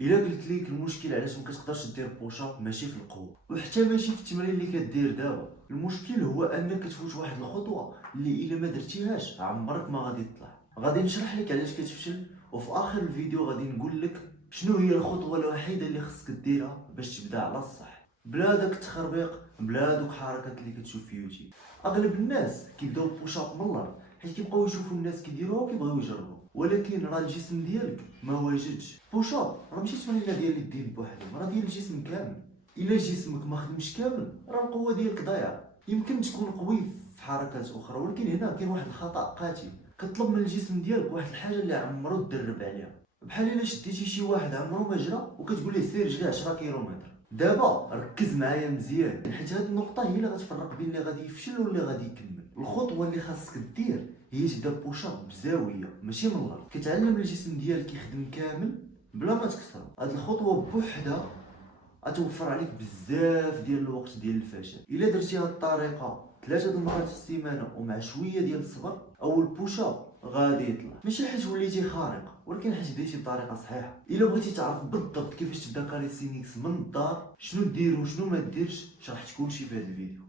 الا قلت لك المشكل علاش ما كتقدرش دير بوشاب ماشي في القوه وحتى ماشي في التمرين اللي كدير دابا، المشكل هو انك تفوت واحد الخطوه اللي الا ما درتيهاش عمرك ما غادي تطلع. غادي نشرح لك علاش كتفشل، وفي اخر الفيديو غادي نقول لك شنو هي الخطوه الوحيده اللي خصك ديرها باش تبدا على الصح، بلا داك التخربيق، بلا دوك الحركات اللي كتشوف في يوتيوب. اغلب الناس كيبداو بوشاب من الارض حيت كيبقاو يشوفوا الناس كيديروها وكيبغيو يجربوا، ولكن راه الجسم ديالك ما واجدش. بوشاب راه ماشي تمرينه ديال اليدين بوحدهم، راه ديال الجسم كامل. الا جسمك ما خدمش كامل راه القوه ديالك ضايعه. يمكن تكون قوي في حركات اخرى، ولكن هنا كاين واحد الخطا قاتل. كطلب من الجسم ديالك واحد الحاجه اللي عمرو تدرب عليها، بحال الا شديتي شي واحد عمرو ما جرى وكتقول ليه سير جري 10 كيلومتر. دابا ركز معايا مزيان، حيت هاد النقطه هي اللي غتفرق بين اللي غادي يفشل واللي غادي يكمل. الخطوه اللي خاصك دير هي تبدا بوشاب بزاويه ماشي من الارض، كتعلم الجسم ديالك يخدم كامل بلا ما تكسر. هاد الخطوه بوحدها غتوفر عليك بزاف ديال الوقت ديال الفشل. الا درتي هاد الطريقه 3 المرات في السيمانه ومع شويه ديال الصبر، اول بوشاب غادي يطلع، ماشي حيت وليتي خارق ولكن حيت بديتي بطريقه صحيحه. الا بغيتي تعرف بالضبط كيفاش تبدا كاليستينيكس من الدار، شنو دير وشنو ما ديرش، شرحت كلشي في هذا الفيديو.